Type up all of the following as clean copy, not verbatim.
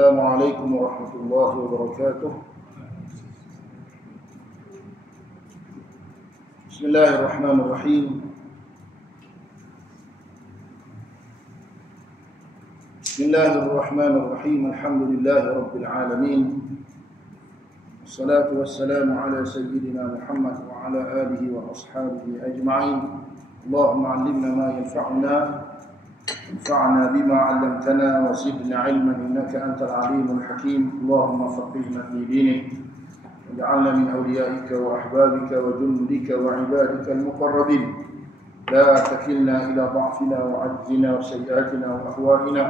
السلام عليكم ورحمة الله وبركاته. بسم الله الرحمن الرحيم. بسم الله الرحمن الرحيم. الحمد لله رب العالمين، والصلاة والسلام على سيدنا محمد وعلى آله وأصحابه أجمعين. اللهم علمنا ما ينفعنا، انفعنا بما علمتنا، وزدنا علما إنك أنت العليم الحكيم. اللهم فقهنا في دينك، واجعلنا من أوليائك وأحبابك وجندك وعبادك المقربين. لا تكلنا إلى ضعفنا وعجزنا وسيئاتنا وأهوائنا،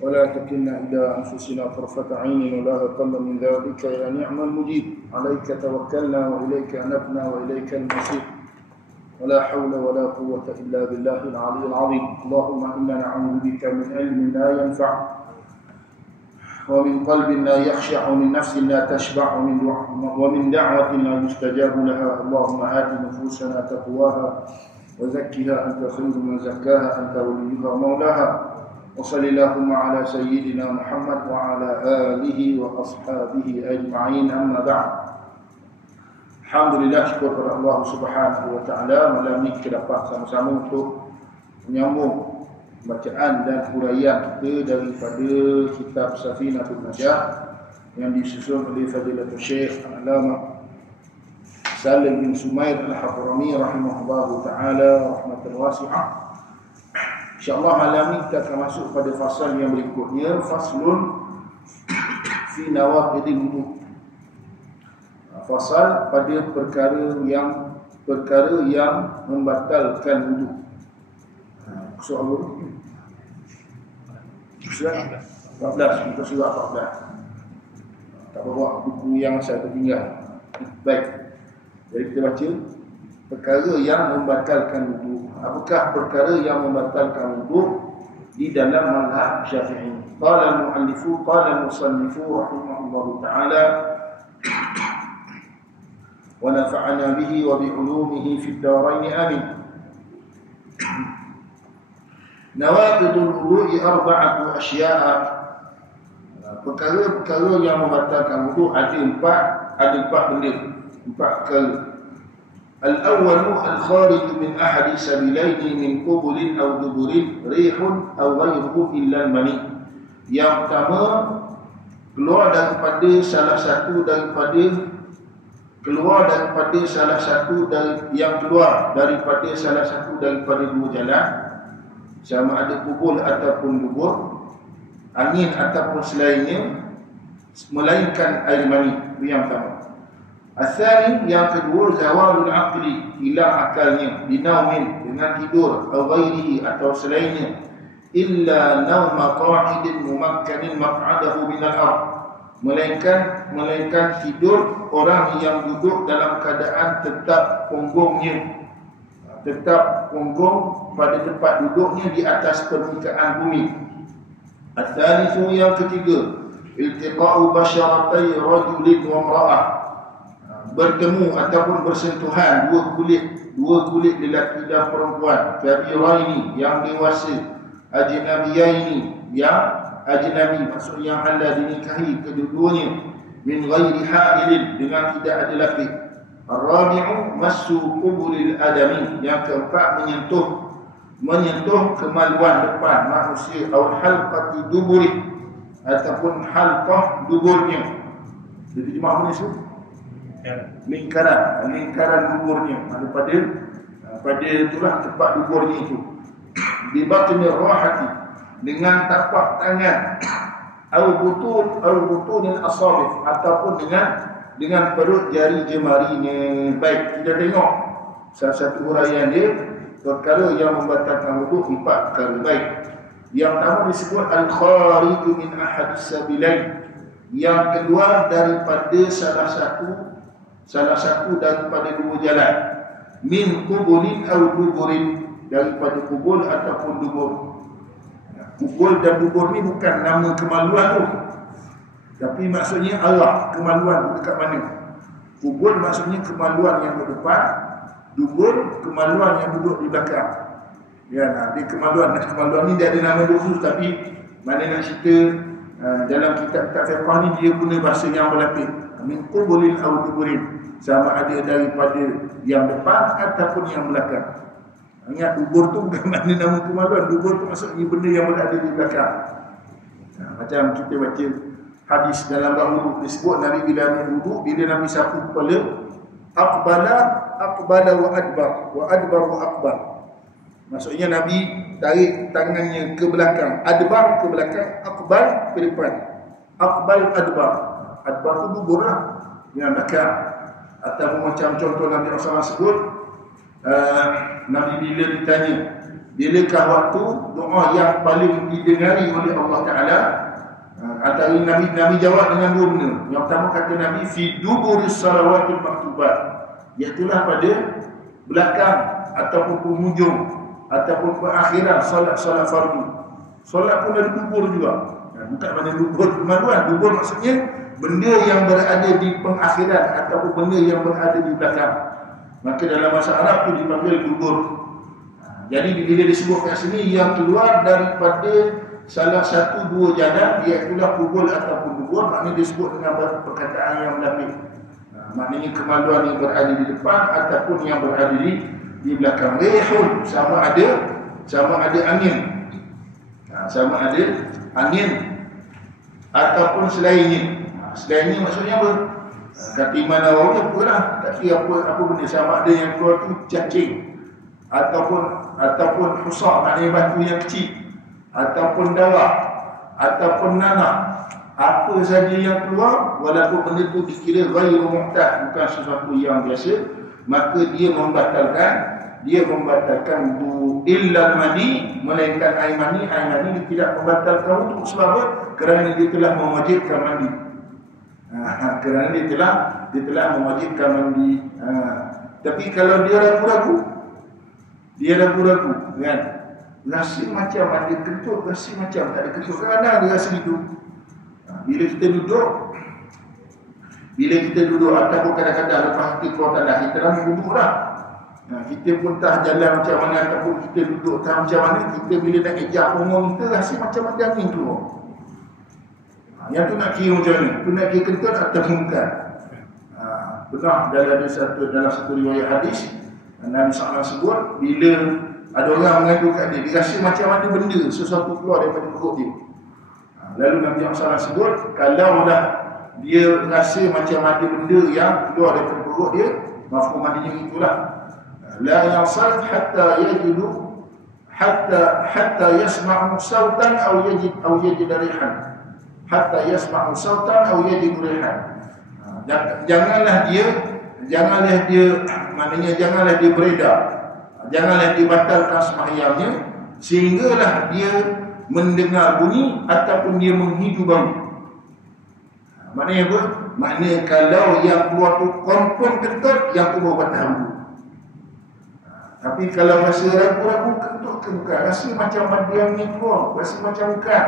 ولا تكلنا إلى أنفسنا طرفة عين، ولا أقل من ذلك يا نعم المجيب. عليك توكلنا وإليك أنبنا وإليك المصير، ولا حول ولا قوة إلا بالله العلي العظيم. اللهم إنا نعوذ بك من علم لا ينفع، ومن قلب لا يخشع، ومن نفس لا تشبع، ومن دعوة لا يستجاب لها. اللهم آت نفوسنا تقواها وزكها أنت خير من زكاها، أنت وليها ومولاها. وصل اللهم على سيدنا محمد وعلى آله وأصحابه أجمعين. أما بعد. Alhamdulillah, syukur kepada Allah Subhanahu wa taala, malam ni kita dapat sama-sama untuk menyambung bacaan dan huraian kita daripada kitab Safinatul Najah yang disusun oleh Fadilatul Syekh Al-Allamah Salim bin Sumair Al-Hadrami rahimahullahu taala rahmatan wasi'ah. InsyaAllah malam ni kita akan masuk pada fasal yang berikutnya, faslun fi nawaqidil wudu'. Fasal pada perkara yang membatalkan wudu. Soal wudu. Surah 14, kita surah 14. Tak bawa buku yang saya tertinggal. Baik. Jadi kita baca perkara yang membatalkan wudu. Apakah perkara yang membatalkan wudu di dalam mazhab Syafi'i? Qala al-muallifu, qala al-musannifu rahimahullahu ta'ala, wa nafa'ana bihi wa bi 'ulumihi fid dharain amin. Nawaqidul wudu'i arba'atu asya'a. Perkara-perkara yang membatalkan wudu ada empat benda, empat perkara. Al-awwalu al-kharij min ahadi sabilaini min qubulin aw duburin rihun aw ghayruhu illa al-mani. Yang pertama, keluar daripada salah satu daripada dua jalan, sama ada kubul ataupun dubur, angin ataupun selainnya, melainkan air mani. Itu yang pertama. Al-thani, yang kedua, zawalul aqli, hilang akalnya, binaumin, dengan tidur, atau ghairihi, atau selainnya, illa nauma qa'idin mumakkanin maq'adahu minal ard, melainkan tidur orang yang duduk dalam keadaan tetap punggungnya, tetap punggung pada tempat duduknya di atas permukaan bumi. Al-thalithu, yang ketiga, iltiqa'u basyaratai rajulin wa imra'ah, bertemu ataupun bersentuhan dua kulit lelaki dan perempuan, kabiraini, yang dewasa, ajnabiyaini, yang ajnabi, maksudnya yang halal dinikahi kedua-duanya, min ghairi ha'ilin, dengan tidak ada lafik. Ar-rabi'u massu qubulil adami, yang keempat menyentuh kemaluan depan manusia, atau halqati duburi, ataupun halqah duburnya. Jadi di mana itu? Lingkaran duburnya, pada itulah tempat duburnya itu. Bi batni rahati, dengan tapak tangan, au butunil asabi, ataupun dengan perut jari jemarinya. Baik, kita tengok salah satu huraian dia, perkara yang membatalkan wudu, empat perkara. Baik, yang pertama disebut al-khariju min ahadis sabilain, yang keluar daripada salah satu daripada dua jalan, min qubulin au duburin, daripada kubul ataupun dubur. Kubul dan dubur ni bukan nama kemaluan tu, tapi maksudnya arah kemaluan tu dekat mana. Kubul maksudnya kemaluan yang berdepan, dubur kemaluan yang duduk di belakang. Ya, dia kemaluan ni dia ada nama khusus, tapi mana nak cerita dalam kitab-kitab fiqh ni dia guna bahasa yang berlapis, min qubulin aw duburin, sama ada daripada yang depan ataupun yang belakang. Ingat dubur tu bukan makna nama kemaluan, dubur tu maksudnya benda yang berada di belakang. Macam kita baca hadis dalam bab wudu disebut Nabi bila ambil wudu, bila Nabi sapu kepala, aqbala wa adbar wa aqbal. Maksudnya Nabi tarik tangannya ke belakang, adbar ke belakang, aqbal ke depan. Aqbal adbar. Adbar tu dubur lah, yang belakang. Ataupun macam contoh Nabi SAW sebut, Nabi bila ditanya, bilakah waktu doa yang paling didengari oleh Allah Ta'ala, antara Nabi jawab dengan dua benda. Yang pertama kata Nabi, fi duburis salawatul maktubat, iaitulah pada belakang ataupun penghujung ataupun perakhiran solat fardu. Solat pun ada dubur juga. Bukan mana dubur kemaluan. Dubur maksudnya benda yang berada di pengakhiran ataupun benda yang berada di belakang. Maka dalam bahasa Arab tu dipanggil dubur. Jadi bila disebut kat sini yang keluar daripada salah satu dua jalan, iaitulah kubul ataupun dubur, maknanya disebut dengan perkataan yang melapis. Maknanya kemaluan yang berada di depan ataupun yang berada di belakang. Rihun sama ada angin. Sama ada angin ataupun selainnya. Selainnya maksudnya apa? Kata Imam Nawawi apalah, tak kira apa benda, sama ada yang keluar tu cacing ataupun husak, maknanya batu yang kecil, ataupun darah ataupun nanah, apa saja yang keluar walaupun benda tu dikira ghairu mu'tad, bukan sesuatu yang biasa, maka dia membatalkan wudu illa mani, melainkan air mani. Air mani dia tidak membatalkan wudu. Sebab apa? Kerana dia telah mewajibkan mandi. Kerana dia telah mewajibkan mandi. Tapi kalau dia ragu-ragu kan, rasa macam ada kentut, rasa macam tak ada kentut, kadang dia rasa gitu. Bila kita duduk ataupun kadang-kadang lepas kita keluar tandas, kita dah duduk lah. Kita pun tak jalan macam mana, ataupun kita duduk tak macam mana, kita bila nak ejak punggung kita rasa macam ada angin keluar. Yang tu nak kira macam mana? Tu nak kira kentut ataupun bukan? Benar dalam satu riwayat hadis, Nabi SAW sebut, bila ada orang mengadu kat dia rasa macam ada benda, sesuatu keluar daripada perut dia. Lalu Nabi SAW sebut, kalau dah dia rasa macam ada benda yang keluar daripada perut dia, mafhum hadisnya itulah, la yasal hatta yajidu hatta yasma'u sautan aw yajid rihan. Hatta yasma'u sautan aw yajid rihan. Janganlah dia maknanya janganlah dia beredar, janganlah dia batalkan sembahyangnya sehinggalah dia mendengar bunyi ataupun dia menghidu bau. Maknanya apa? Maknanya kalau yang keluar tu confirm kentut, yang tu baru batal wudu. Tapi kalau rasa ragu-ragu kentut ke bukan, rasa macam ada yang ni keluar, rasa macam bukan,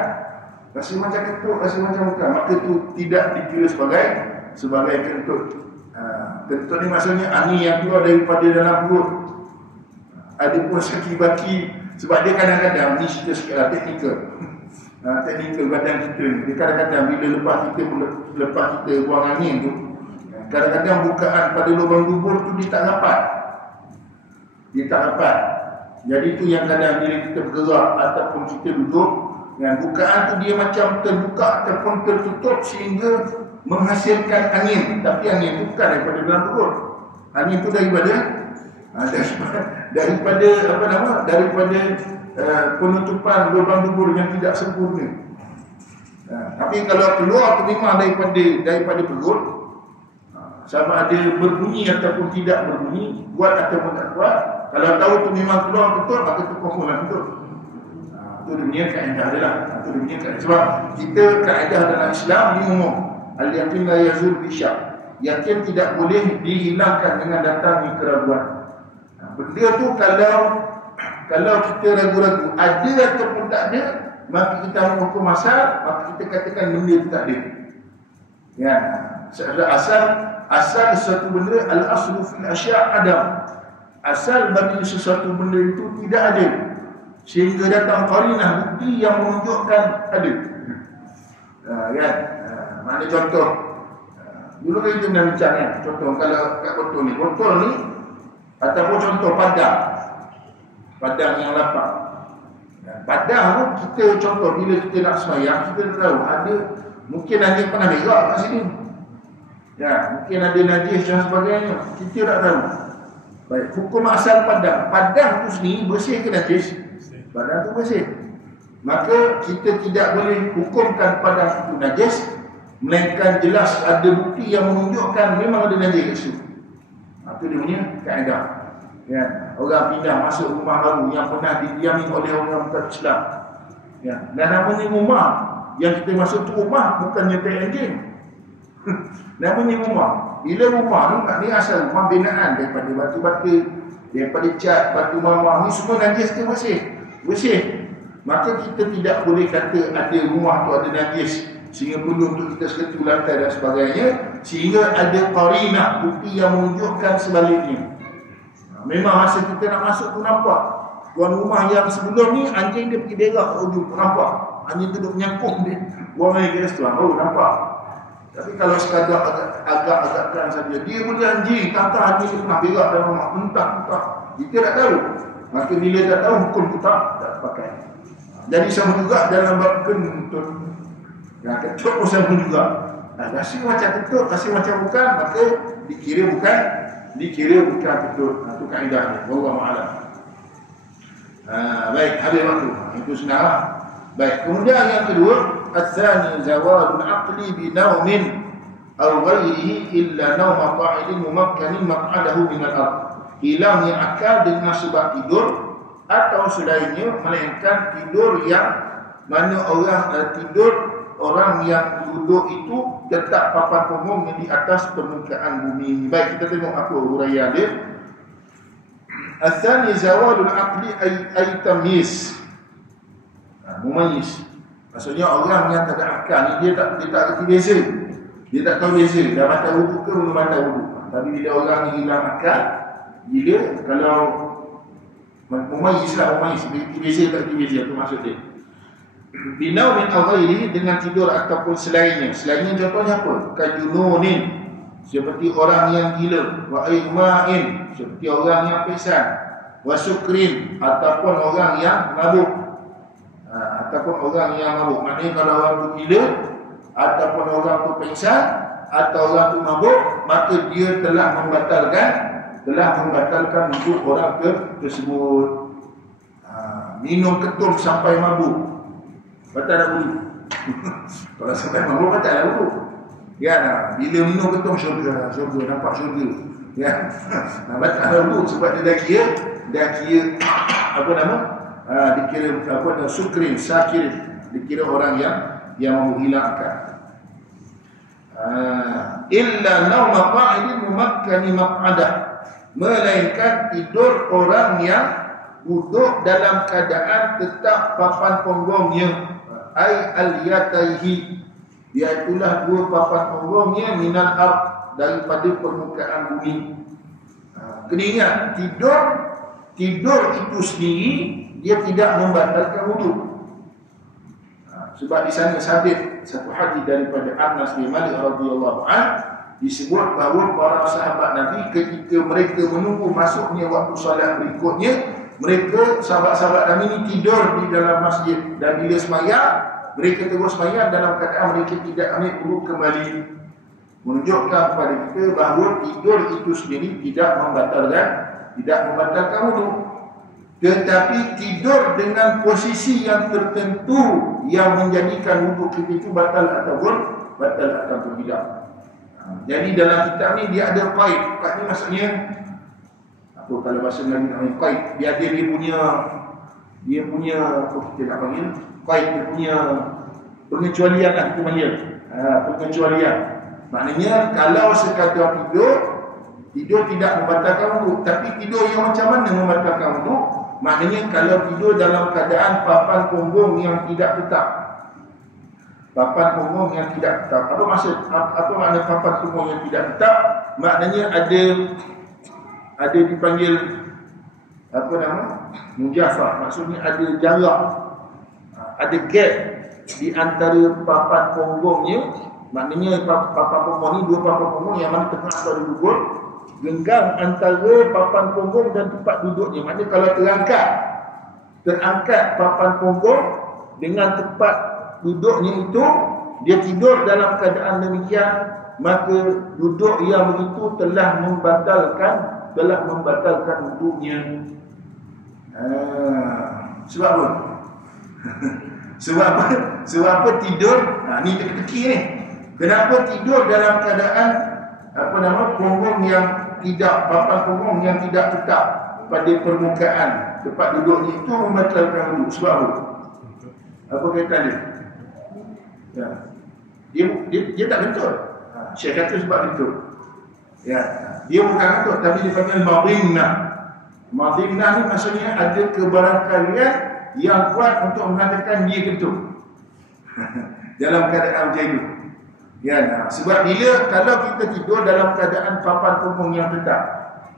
rasa macam kentut, rasa macam bukan, maka tu tidak dikira sebagai kentut. Kentut ni maksudnya angin yang keluar daripada dalam perut. Ada pun saki-baki, sebab dia kadang-kadang ni cerita sekarang teknikal badan kita ni. Dia kadang-kadang bila lepas kita buang angin tu, kadang-kadang bukaan pada lubang dubur tu dia tak rapat. Jadi tu yang kadang bila kita bergerak ataupun kita duduk, bukaan tu dia macam terbuka ataupun tertutup sehingga menghasilkan angin. Tapi angin tu bukan daripada dalam perut. Angin tu daripada penutupan lubang dubur yang tidak sempurna. Tapi kalau keluar tu memang daripada perut, sama ada berbunyi ataupun tidak berbunyi, kuat ataupun tak kuat. Kalau tahu tu memang keluar betul, maka tu confirm betul. Itu dunia kaedah dia lah. Itu dunia kaedah. Sebab kita kaedah dalam Islam ni umum. Al-yakin la yazul bisyak. Yakin tidak boleh dihilangkan dengan datangnya keraguan. Benda tu kalau kita ragu-ragu ada ataupun tak ada, maka kita menghukum asal, maka kita katakan benda itu tak ada. Ya, asal sesuatu benda, al-aslu fil asya' adam. Asal bagi sesuatu benda itu tidak ada, sehingga datang qarinah bukti yang menunjukkan ada. Kan? Mana contoh? Dulu kita pernah bincang kan. Contoh kalau kat botol ni ataupun contoh padang. Padang yang lapang. Padang tu kita contoh bila kita nak semayang, kita tahu ada mungkin najis pernah berak kat sini. Ya, mungkin ada najis dan sebagainya. Kita tak tahu. Baik, hukum asal padang. Padang tu sendiri bersih ke najis? Padang tu bersih. Maka kita tidak boleh hukumkan padang itu najis, melainkan jelas ada bukti yang menunjukkan memang ada najis kat situ. Itu dia punya kaedah. Ya, orang pindah masuk rumah baru yang pernah didiami oleh orang bukan Islam. Ya, dan namanya rumah yang kita masuk tu rumah bukannya anjing. Namanya rumah. Bila rumah tu ni asal rumah binaan daripada batu-batu, daripada cat, batu mama, ni semua najis ke bersih? Bersih. Maka kita tidak boleh kata ada rumah tu ada najis sehingga perlu untuk kita seketul lantai dan sebagainya, sehingga ada qarinah, bukti yang menunjukkan sebaliknya. Memang masa kita nak masuk tu nampak tuan rumah yang sebelum ni anjing dia pergi berak kat ujung tu nampak. Anjing tu duduk menyangkung dia. Buang air ke restoran baru nampak. Tapi kalau sekadar agak-agakkan saja, dia boleh anjing, kata anjing dia pernah berak dalam rumah, mentah-mentah. Kita tak tahu. Maka bila tak tahu, hukum kita tak pakai. Jadi sama juga dalam bab kentut. Ya, kentut pun sama juga. Rasa macam kentut, rasa macam bukan, maka dikira bukan kentut. Itu kaedah dia. Wallahu a'lam. Baik, habis waktu. Itu senang. Baik, kemudian yang kedua, الثاني زوال العقل بنوم أو غيره إلا نوم قاعد ممكن مقعده من الأرض. Hilangnya akal dengan sebab tidur atau selainnya, melainkan tidur yang mana orang yang duduk itu letak papan punggung di atas permukaan bumi. Baik, kita tengok apa huraian dia. الثاني زوال العقل أي تمييز. Mumayyiz. Maksudnya orang yang tak ada akal ni dia tak reti beza. Dia tak tahu beza dah batal wudu ke belum batal wudu. Tapi bila orang ni hilang akal, bila kalau mumayyiz reti beza tak reti beza, itu maksud dia. Binau min ghairihi, dengan tidur ataupun selainnya. Selainnya contohnya apa? Kajununin, seperti orang yang gila. Wa ayma'in, seperti orang yang pingsan. Wa sukrin, ataupun orang yang mabuk. Ataupun orang yang mabuk. Maknanya kalau orang tu gila, ataupun orang tu pingsan, atau orang tu mabuk, maka dia telah membatalkan untuk orang tersebut. Minum ketum sampai mabuk, batal tak wudu. Kalau sampai mabuk, batal tak wudu. Ya, bila minum ketum syurga, nampak syurga. Ya, batal tak wudu sebab dia dah kira apa nama? Dikira apa, sukrin, sakirin, dikira orang yang mahu hilang akal. Illa nauma qa'idin mumakkani maq'adah, melainkan tidur orang yang duduk dalam keadaan tetap papan punggungnya, ai al-yataihi, iaitulah dua papan punggungnya, minal ard, daripada permukaan bumi. Kena ingat, tidur itu sendiri dia tidak membatalkan wudu. Sebab di sana sabit satu hadis daripada Anas bin Malik radhiyallahu anhu, disebut bahawa para sahabat Nabi ketika mereka menunggu masuknya waktu solat berikutnya, mereka sahabat-sahabat Nabi ini tidur di dalam masjid, dan bila sembahyang mereka terus sembahyang dalam keadaan mereka tidak ambil wudu kembali. Menunjukkan kepada kita bahawa tidur itu sendiri tidak membatalkan wudu. Tetapi tidur dengan posisi yang tertentu yang menjadikan wudu kita itu batal ataupun tidak. Jadi dalam kitab ni dia ada qaid. Qaid ni maksudnya apa, kalau bahasa Melayu namanya qaid. Dia punya apa kita nak panggil qaid, dia punya pengecualian lah kita panggil. Pengecualian. Maknanya kalau sekadar tidur tidak membatalkan wudu, tapi tidur yang macam mana membatalkan wudu? Maknanya kalau tidur dalam keadaan papan punggung yang tidak tetap. Papan punggung yang tidak tetap. Apa maksud? Apa makna papan punggung yang tidak tetap? Maknanya ada dipanggil apa nama? Mujafah. Maksudnya ada jarak, ada gap di antara papan punggungnya, maknanya papan punggung ni dua papan punggung yang mana tengah tu ada duduk, genggam antara papan punggung dan tempat duduknya. Maknanya kalau terangkat papan punggung dengan tempat duduknya itu, dia tidur dalam keadaan demikian, maka duduk yang begitu telah membatalkan wuduknya. Sebab apa? Sebab apa tidur? Ni teka-teki ni. Kenapa tidur dalam keadaan punggung yang tidak, papan punggung yang tidak tetap pada permukaan tempat duduknya itu membatalkan wuduk? Sebab apa? Apa kaitan dia? Ya. Dia tak kentut. Syekh kata sebab kentut. Ya. Dia bukan kentut, tapi dia panggil madhinnah. Madhinnah ni maksudnya ada kebarangkalian yang kuat untuk mengatakan dia kentut dalam keadaan macam itu. Ya, sebab kalau kita tidur dalam keadaan papan punggung yang tetap,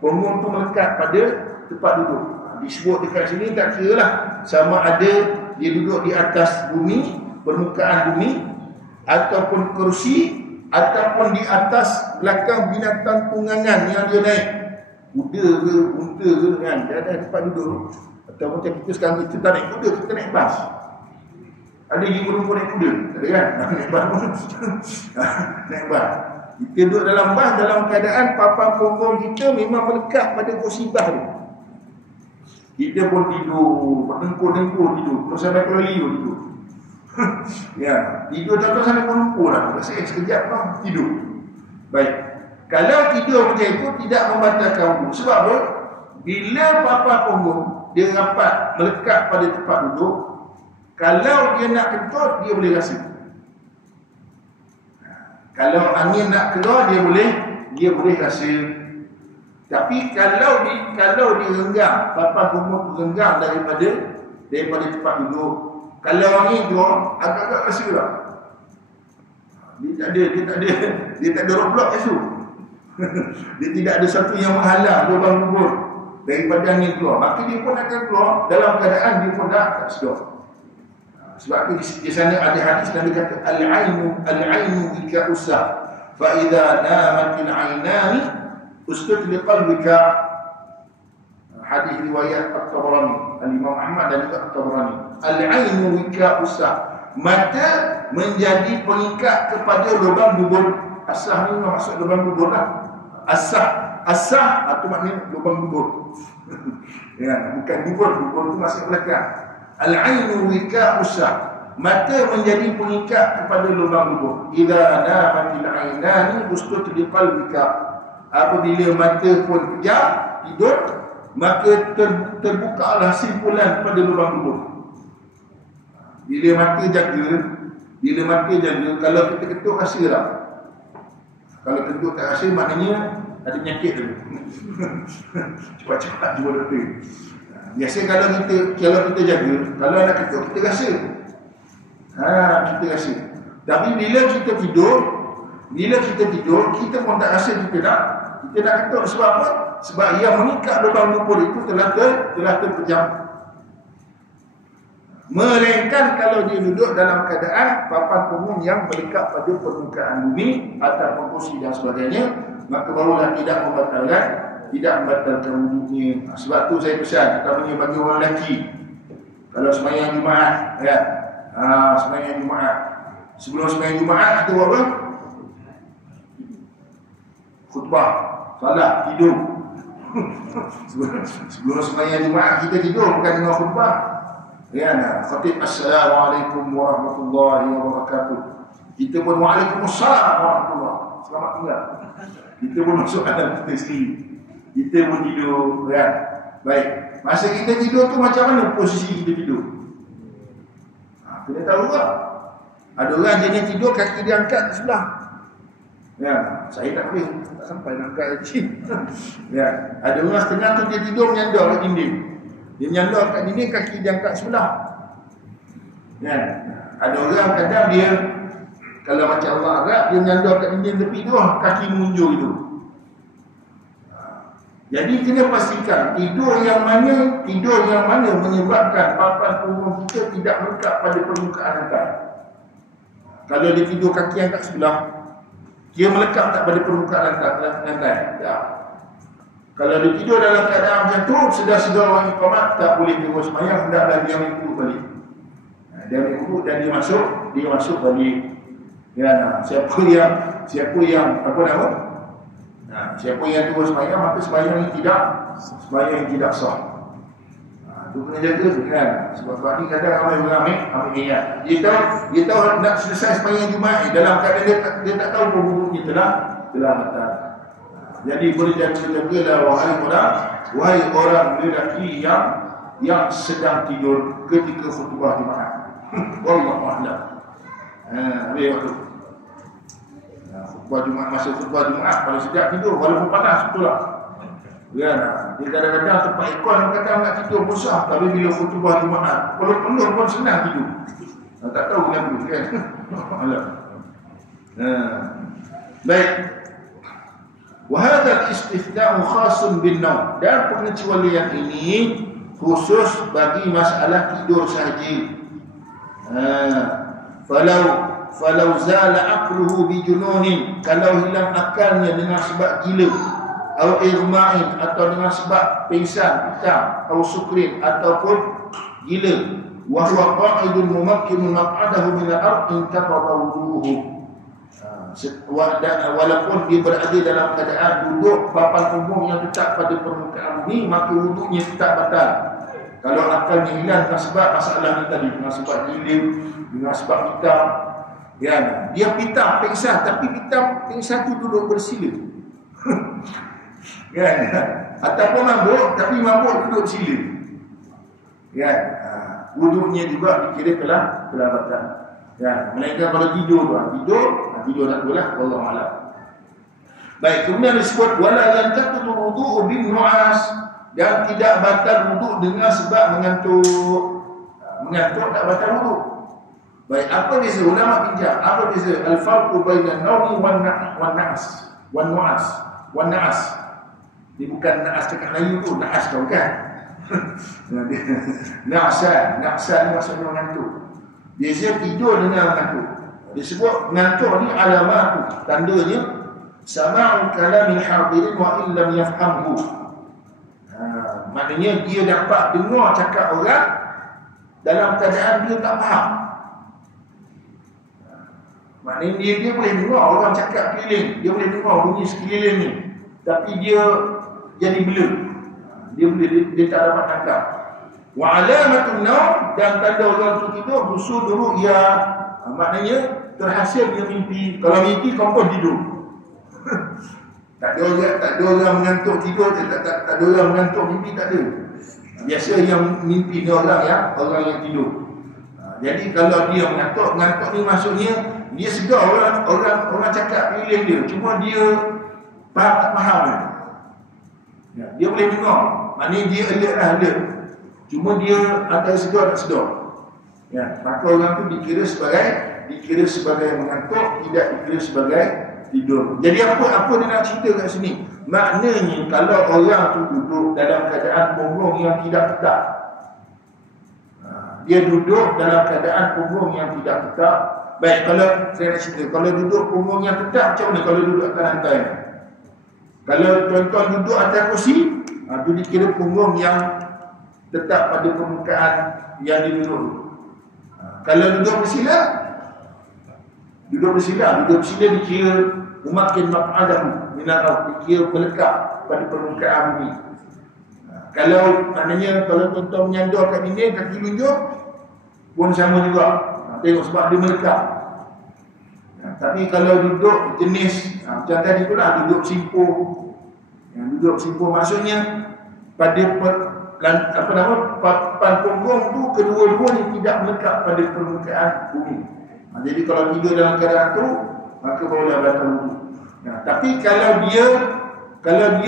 punggung tu melekat pada tempat duduk. Disebut dekat sini tak kira lah sama ada dia duduk di atas bumi, permukaan bumi, ataupun kerusi, ataupun di atas belakang binatang tunggangan yang dia naik, kuda ke, unta ke kan, dia ada tempat duduk. Ataupun macam kita sekarang, kita tak naik kuda, kita naik bas. Ada yang rumput naik kuda, tak ada kan? Naik bas pun naik bas. Kita duduk dalam bas dalam keadaan papan punggung kita memang melekat pada kursi bas tu. Kita pun tidur, berdengkur-dengkur tidur, terus sampai keloli tidur. Ya, tidur tak tahu sampai melumpur lah. Rasa sekejap lah tidur. Baik. Kalau tidur macam itu tidak membatalkan wuduk. Sebab apa? Bila papan punggung dia rapat melekat pada tempat duduk, kalau dia nak kentut dia boleh rasa. Kalau angin nak keluar dia boleh rasa. Tapi kalau dia renggang, papan punggung tu renggang daripada tempat duduk, kalau angin keluar agak-agak rasa lah. Dia tak ada roadblock kat situ. Dia tidak ada satu yang menghalang lubang lubur daripada angin keluar. Maka dia pun akan keluar dalam keadaan dia pun tak sedar. Sebab itu di sana ada hadis yang dia kata al-ainu wika usah fa idza namatil ainani ustut li qalbika. Hadis riwayat At-Tabarani, Al-Imam Ahmad dan juga At-Tabarani. Al-ainu wika usah, mata menjadi pengikat kepada lubang dubur. Asah ni maksud lubang dubur lah. Asah itu maknanya lubang dubur. Ya, bukan dubur tu masih belakang. Al-ainu wika usah, mata menjadi pengikat kepada lubang dubur. Idza namatil ainani ustut li qalbika. Apabila mata pun pejam, tidur, maka terbukalah simpulan pada lubang dubur. Bila mata jaga, kalau kita ketuk rasa lah. Kalau ketuk tak rasa maknanya ada penyakit tu. Cepat-cepat jumpa doktor. Biasa kalau kita jaga, kalau nak ketuk kita rasa. Kita rasa. Tapi bila kita tidur, kita pun tak rasa kita nak ketuk. Sebab apa? Sebab yang mengikat lubang dubur itu telah terpejam. Melainkan kalau dia duduk dalam keadaan papan punggung yang melekat pada permukaan bumi ataupun kursi dan sebagainya, maka barulah tidak membatalkan wuduknya. Sebab tu saya pesan, terutamanya bagi orang lelaki, kalau sembahyang Jumaat, ya, sembahyang Jumaat, sebelum sembahyang Jumaat kita buat apa? Khutbah, salat, tidur. Sebelum sembahyang Jumaat kita tidur, bukan dengar khutbah. Ya, khatib assalamualaikum warahmatullahi wabarakatuh. Kita pun waalaikumsalam warahmatullahi. Selamat tinggal. Kita pun masuk dalam kita sendiri. Kita pun tidur, ya. Baik. Masa kita tidur tu macam mana posisi kita tidur? Kita tahu tak? Ada orang jenis tidur kaki dia angkat ke sebelah. Ya, saya tak boleh, tak sampai nak angkat kaki. Ya, ada orang setengah tu dia tidur menyandar kat dinding. Dia menyandar kat dinding, kaki dia angkat sebelah. Ya, ada orang kadang dia kalau macam Allah Arab, dia menyandar kat dinding tepi tu, kaki menunjuk itu. Jadi kena pastikan tidur yang mana menyebabkan papan punggung kita tidak melekat pada permukaan atas. Kalau dia tidur kaki yang kat sebelah, dia melekat tak pada permukaan lantai? Tak. Kalau dia tidur dalam keadaan macam tu, sedar-sedar orang iqamat, tak boleh terus sembahyang, hendaklah dia ambil wuduk balik. Dia ambil wuduk dan dia masuk balik. Ya, siapa yang apa nama? Siapa yang terus sembahyang, maka sembahyang yang tidak sah. Itu kena jaga kan. Sebab ni kadang ramai orang ambil niat. Dia tahu nak selesai sembahyang Jumaat, dalam keadaan dia tak tahu wuduknya telah batal. Jadi boleh jaga-jagalah wahai orang lelaki yang sedang tidur ketika khutbah Jumaat. Wallahu a'lam. Habis waktu khutbah Jumaat, masa khutbah Jumaat kalau sedap tidur walaupun panas betul tak? Ya, dia kadang-kadang tempat ikon kata nak tidur susah, tapi bila khutbah Jumaat kalau penuh pun senang tidur. Tak tahu kenapa kan. Baik. Wa hadha al-istithna'u khasun bin naum. Dan pengecualian ini khusus bagi masalah tidur sahaja. Falau zala aqluhu bi jununin, kalau hilang akalnya dengan sebab gila, atau irma'in, atau dengan sebab pingsan, pitam, atau sukrin, ataupun gila, wa huwa qa'idun mumakkinun maq'adahu min al-ard intaqada wudu'uhu. Walaupun dia berada dalam keadaan duduk papan umum yang tetap pada permukaan bumi, maka wuduknya tetap batal. Kalau akalnya hilang dengan sebab masalah ni tadi, dengan sebab gila, dengan sebab pitam, ya, dia pitam, pingsan, tapi pingsan tu duduk bersila. Kan? Ataupun mabuk, tapi mabuk duduk bersila. Kan? Wuduknya juga dikira telah batal. Ya, melainkan kalau tidur tak boleh, wallahu a'lam. Baik, kemudian disebut wala yantaqidu wudu'u bin nu'as, dan tidak batal wuduk dengan sebab mengantuk. Mengantuk tak batal wuduk. Baik, apa beza? Ulama pinjam, apa beza al-farqu bainan naumi wan nu'as. Dia bukan naas dekat Melayu tu, naas kau kan. Na'san ni maksudnya mengantuk. Biasanya tidur dengan mengantuk. Disebut mengantuk ni alamat tu, tandanya sama'u kalamil hadirin wa illam yafhamhu. Maknanya dia dapat dengar cakap orang dalam keadaan dia tak faham. Maknanya dia boleh dengar orang cakap keliling, dia boleh dengar bunyi sekeliling ni, tapi dia jadi bela. Dia tak dapat tangkap. Wa alamatun naum, dan tanda orang tu tidur husud ru'ya. Maknanya terhasil dia mimpi. Kalau mimpi kau pun tidur. Tak ada orang mengantuk tidur, tak ada orang mengantuk mimpi, tak ada. Biasa yang mimpi ni orang yang tidur. Jadi kalau dia mengantuk ni maksudnya dia sedar orang cakap keliling dia, cuma dia tak faham. Dia boleh dengar, maknanya dia alert. Cuma dia antara sedar tak sedar. Ya, maka orang tu dikira sebagai mengantuk, tidak dikira sebagai tidur. Jadi apa dia nak cerita kat sini? Maknanya kalau orang tu duduk dalam keadaan punggung yang tidak tetap, dia duduk dalam keadaan punggung yang tidak tetap. Baik, kalau saya nak cerita, kalau duduk punggung yang tetap macam mana kalau duduk atas lantai? Kalau tuan-tuan duduk atas kursi, itu dikira punggung yang tetap pada permukaan yang diduduk. Kalau duduk bersila dikira umakin maq'adahu min al-ard, dikira melekat pada permukaan bumi. Kalau maknanya kalau tuan-tuan menyandar kat dinding, kaki lunjuk pun sama juga. Tengok sebab dia melekat. Tapi kalau duduk jenis macam tadi pula, duduk simpur. Duduk simpur maksudnya pada papan punggung tu kedua-duanya tidak melekat pada permukaan bumi. Jadi kalau tidur dalam keadaan tu, maka barulah batal wuduk. Tapi kalau dia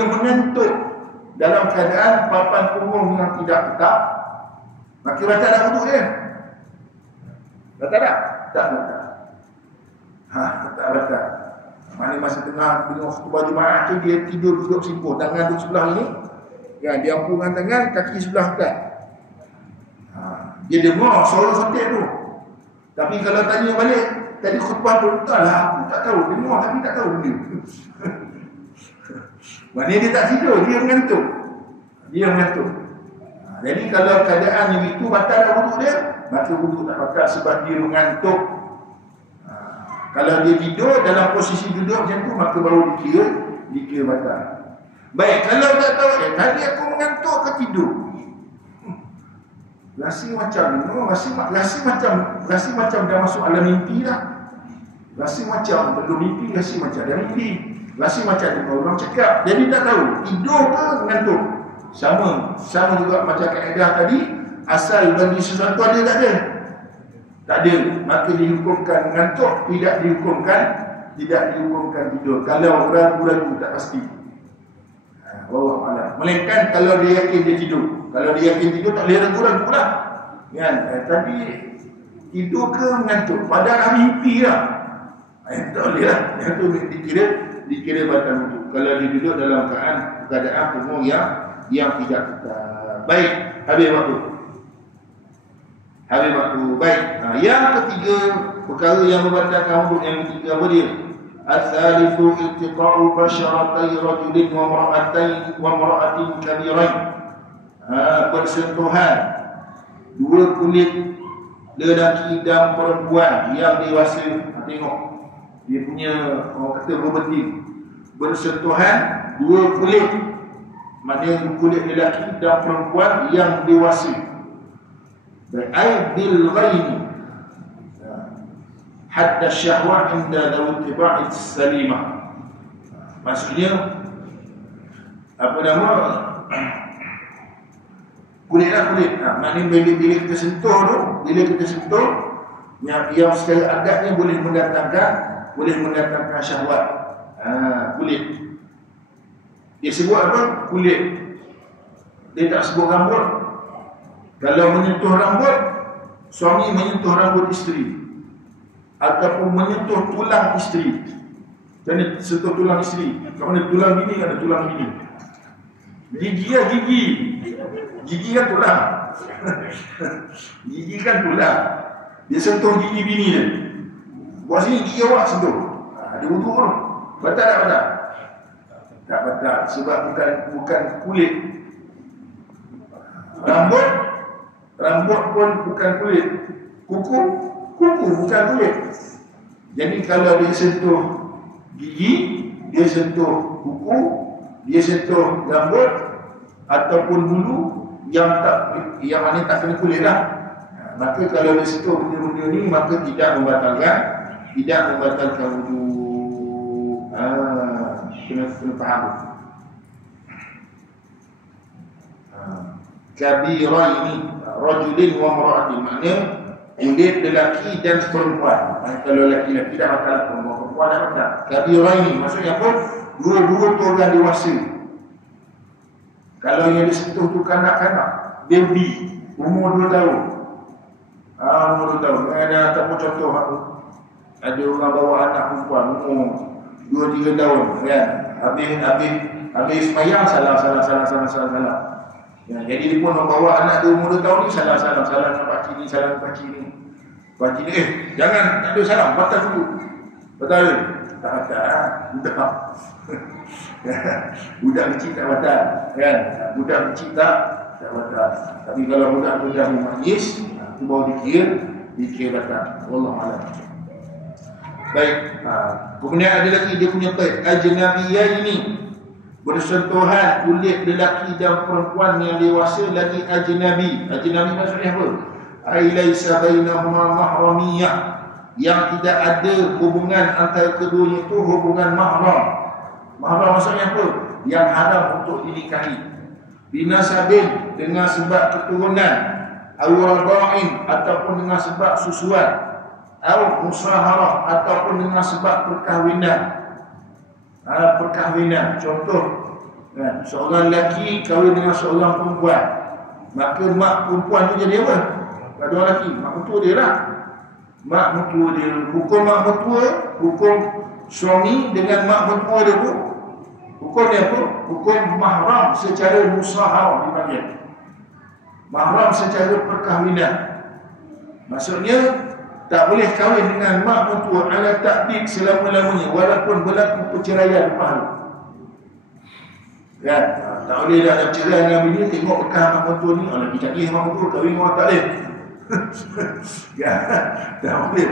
mengantuk dalam keadaan papan punggung yang tidak tetap, maka batal dah wuduk dia. Batal tak? Tak batal. Tak batal. Mana masa tengah dengar khutbah Jumaat tu, dia tidur duduk simpur, tangan duduk sebelah ni, dia ampungkan tangan, kaki sebelah kan. Dia dengar suara khotib tu. Tapi kalau tanya balik, tadi khutbah pun entahlah, aku tak tahu. Dengar tapi tak tahu benda. Maknanya dia tak tidur, dia mengantuk. Jadi kalau keadaan yang itu batal wuduk dia, maka wuduk tak batal sebab dia mengantuk. Kalau dia tidur dalam posisi duduk macam tu, maka baru dikira batal. Baik, kalau tak tahu, tadi aku mengantuk ke tidur? Rasa macam dah masuk alam mimpi dah. Rasa macam belum mimpi, rasa macam dah mimpi. Rasa macam ada orang cakap. Jadi tak tahu tidur ke mengantuk. Sama juga macam kaedah tadi. Asal bagi sesuatu ada tak ada? Tak ada. Maka dihukumkan mengantuk, tidak dihukumkan tidur. Kalau ragu-ragu tak pasti. Wallahu a'lam. Melainkan kalau dia yakin dia tidur. Kalau dia yakin tidur tak boleh ragu-ragu lah. Kan? Tapi tidur ke mengantuk? Padahal mimpi lah. Tak boleh lah. Yang tu dikira batal wuduk. Kalau dia duduk dalam keadaan umur yang tidak tetap. Baik, habis waktu. Baik. Yang ketiga, perkara yang membatalkan wuduk yang ketiga apa dia? Al-thalithu iltiqa'u basharatay rajulin wa mar'atin kabirain. Persentuhan dua kulit lelaki dan perempuan yang dewasa. Tengok dia punya, orang kata berbeting. Bersentuhan dua kulit, maknanya kulit lelaki dan perempuan yang dewasa. Baik bil ghaini hatta syahwat inda dawu tiba'id salimah. Maksudnya apa nama, kulit. Maknanya bila kita sentuh tu, yang secara adatnya boleh mendatangkan syahwat. Kulit. Dia sebut apa? Kulit. Dia tak sebut rambut. Kalau menyentuh rambut, suami menyentuh rambut isteri ataupun menyentuh tulang isteri. Jadi sentuh tulang isteri. Kalau mana tulang bini, ada tulang bini. Gigi kan tulang. Gigi kan tulang. Dia sentuh gigi bini dia. Buat sini gigi awak sentuh. Dia wuduk pun. Batal tak batal? Tak batal. Sebab bukan kulit. Rambut pun bukan kulit. Kuku bukan kulit. Jadi kalau dia sentuh gigi, dia sentuh kuku, dia sentuh rambut ataupun bulu yang mana tak kena kulit lah. Maka kalau dia sentuh benda-benda ni, maka tidak membatalkan wuduk. Kena faham. Kabiraini rajulin wa mar'atin, maknanya kulit lelaki dan perempuan. Kalau lelaki dah batal, perempuan dah batal. Kabiraini maksudnya apa? Dua-dua tu orang dewasa. Kalau yang disentuh tu kanak-kanak, baby, umur 2 tahun. Umur 2 tahun. Ada ataupun contoh aku. Ada orang bawa anak perempuan umur 2-3 tahun, kan? Habis semayang salah. Ya, jadi dia pun membawa anak dia umur 2 tahun ni salah dengan pakcik ni, pakcik ni, jangan, tak ada salam, batal dulu. Batal ke? Tak batal. Budak kecil tak batal, kan? Budak kecil tak batal. Tapi kalau budak tu dah menangis, tu baru dikira batal. Wallahu a'lam. Baik. Kemudian ada lagi dia punya qaid ajnabiyah ini. Bersentuhan kulit lelaki dan perempuan yang dewasa lagi ajnabi. Ajnabi maksudnya apa? Ailaisa bainahuma mahramiyah, yang tidak ada hubungan antara keduanya itu hubungan mahram. Mahram maksudnya apa? Yang haram untuk dinikahi. Binasabin, dengan sebab keturunan, awrada'in, ataupun dengan sebab susuan, atau musaharah, ataupun dengan sebab perkahwinan. Contoh, seorang lelaki kahwin dengan seorang perempuan, maka mak perempuan tu jadi apa? Ada orang lelaki, mak mertua dia lah. Mak mertua dia. Hukum mak mertua, hukum suami dengan mak mertua dia tu, hukum dia apa? Hukum mahram secara musaharah dipanggil. Mahram secara perkahwinan. Maksudnya tak boleh kahwin dengan mak mentua ala takdid selama-lamanya walaupun berlaku perceraian lepas tu. Kan? Tak boleh dah bercerai dengan bini, tengok bekas mak mentua ni, lagi canggih mak mentua, kahwin dengan orang tak boleh. Ya, tak boleh.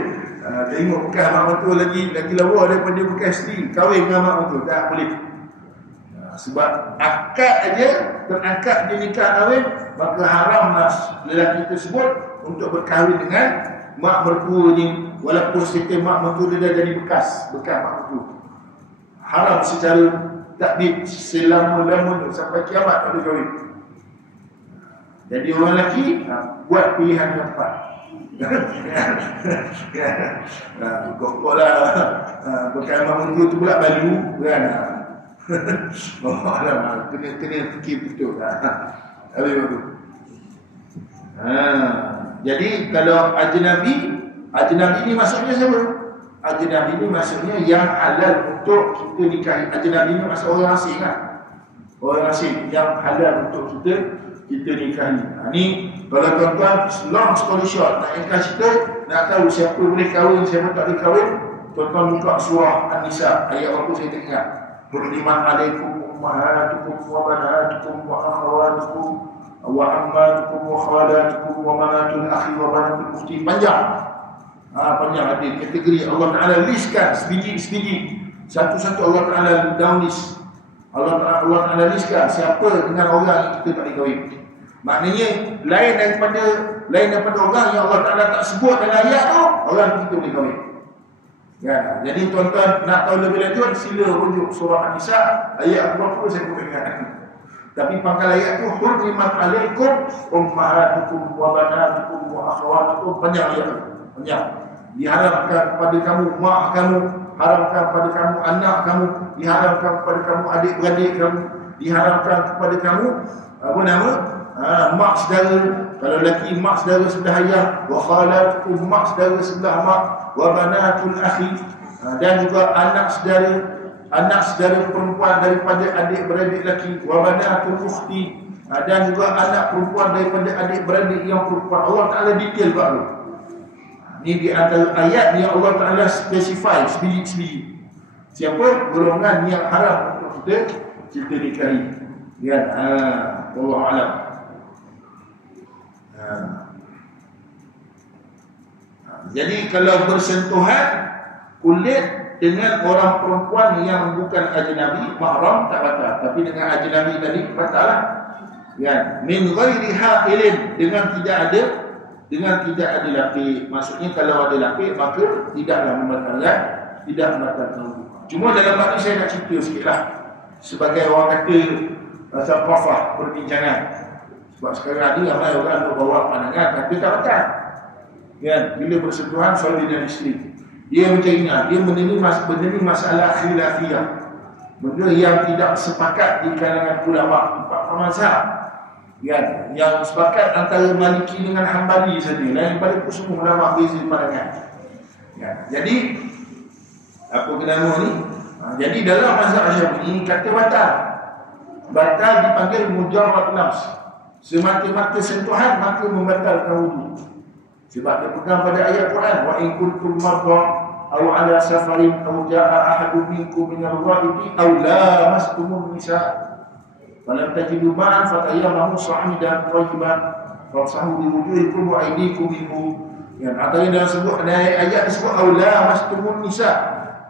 Tengok bekas mak mentua lagi lawa daripada bekas isteri, kahwin dengan mak mentua, tak boleh. Sebab akad aja, terangkat dia nikah kahwin, maka haramlah lelaki tersebut untuk berkahwin dengan mak mertua ni, walaupun sekiranya mak mertua dia dah jadi bekas mak mertua. Haram secara takdid selama-lamanya sampai kiamat tak boleh kahwin. Jadi orang lelaki buat pilihan yang tepat. Kok lah bekas mak mertua tu pula balu kan. Kena fikir betul. Habis tu. Jadi kalau ajnabi ni maksudnya siapa? Ajnabi ni maksudnya yang halal untuk kita nikahi. Ajnabi ni maksud orang asing lah. Orang asing yang halal untuk kita nikahi. Ni kalau tuan-tuan long story short, nak nikah cerita, nak tahu siapa boleh kahwin, siapa tak boleh kahwin, tuan-tuan buka surah An-Nisa, ayat apa saya tak ingat. Hurrimat alaikum ummahatukum wa banatukum wa akhawatukum wa ammatukum wa khalatukum wa banatul akhi wa banatul ukhti. Panjang. Panjang ada kategori Allah Taala listkan sebiji-sebiji. Satu-satu Allah Taala down list. Allah Taala listkan siapa dengan orang yang kita tak kahwin. Maknanya lain daripada orang yang Allah Taala tak sebut dalam ayat tu, orang kita boleh kahwin. Ya, jadi tuan-tuan nak tahu lebih lanjut, sila rujuk surah An-Nisa ayat berapa saya pun ingat. Tapi pangkal ayat tu hurrimat alaikum ummahatukum wa banatukum wa akhawatukum, panjang ayat tu. Panjang. Diharamkan kepada kamu mak kamu, haramkan kepada kamu anak kamu, diharamkan kepada kamu adik-beradik kamu, diharamkan kepada kamu apa nama? Mak saudara. Kalau lelaki mak saudara sebelah ayah, wa khalatukum mak saudara sebelah mak, wa banatul akhi, dan juga anak saudara perempuan daripada adik-beradik lelaki, wa banatul ukhti, dan juga anak perempuan daripada adik-beradik yang perempuan. Allah Taala detail baru. Ini di antara ayat yang Allah Taala specify sebiji-sebiji. Siapa golongan yang haram untuk kita nikahi. Ya, wallahu a'lam. Jadi kalau bersentuhan kulit dengan orang perempuan yang bukan ajnabi, mahram tak batal. Tapi dengan ajnabi tadi batal lah. Ya, min ghairi ha'ilin, dengan tidak ada laki. Maksudnya kalau ada laki maka tidaklah membatalkan wudu. Cuma dalam hal ini saya nak cerita sikitlah sebagai orang kata thaqafah perbincangan. Sebab sekarang ni ramai orang untuk bawa pandangan kata tak batal. Ya, bila bersentuhan suami dan isteri, dia macam ini, dia menini masalah khilafiyah, benda yang tidak sepakat di kalangan ulama empat mazhab. Ya, yang sepakat antara Maliki dengan Hambali saja, lain pada semua ulama beza pandangan. Ya, jadi apa nama ni? Jadi dalam mazhab Syafi'i kata batal dipanggil mujarrad nafs, semata-mata sentuhan maka membatalkan wudu. Sebab dia pegang pada ayat Quran, wa in kuntum marda aw ala safarin aw jaa ahadun minkum min al-ghaibi aw lamastumun nisa falam tajidu ma'an fatayammamu sa'idan thayyiban famsahu bi wujuhikum wa aydikum minhu. Yang artinya dalam sebut ayat disebut aw lamastumun nisa,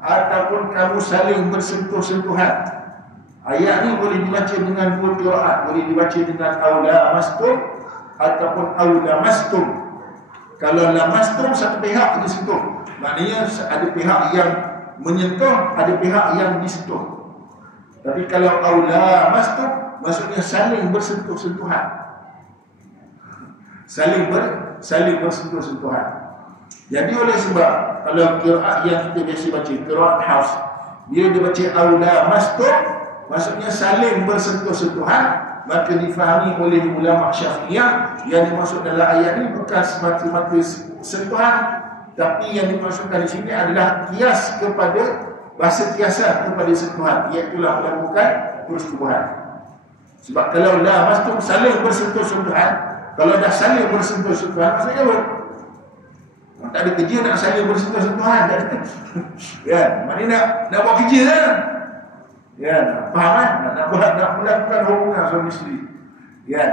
ataupun kamu saling bersentuh-sentuhan. Ayat ni boleh dibaca dengan dua qiraat, boleh dibaca dengan aw lamastum ataupun aw lamastum. Kalau lamastum satu pihak disentuh, maknanya ada pihak yang menyentuh, ada pihak yang disentuh. Tapi kalau aula mastum, maksudnya saling bersentuh-sentuhan. Saling bersentuh-sentuhan. Jadi oleh sebab kalau qiraat yang kita biasa baca, qiraat Hafs, dia dibaca aula mastum, maksudnya saling bersentuh-sentuhan. Maka difahami oleh ulama Syafi'iyah yang dimaksud dalam ayat ini bukan semata-mata sentuhan, tapi yang dimaksudkan di sini adalah kias kepada bahasa kiasan kepada sentuhan, iaitu melakukan persetubuhan. Sebab kalau dah masuk saling bersentuh-sentuhan, kalau dah saling bersentuh-sentuhan maksudnya apa? Tak ada kerja nak saya bersentuhan-sentuhan, tak ada. Ya, maknanya nak buat kerja kan? Ya, faham kan? Nak melakukan hubungan suami isteri. Ya.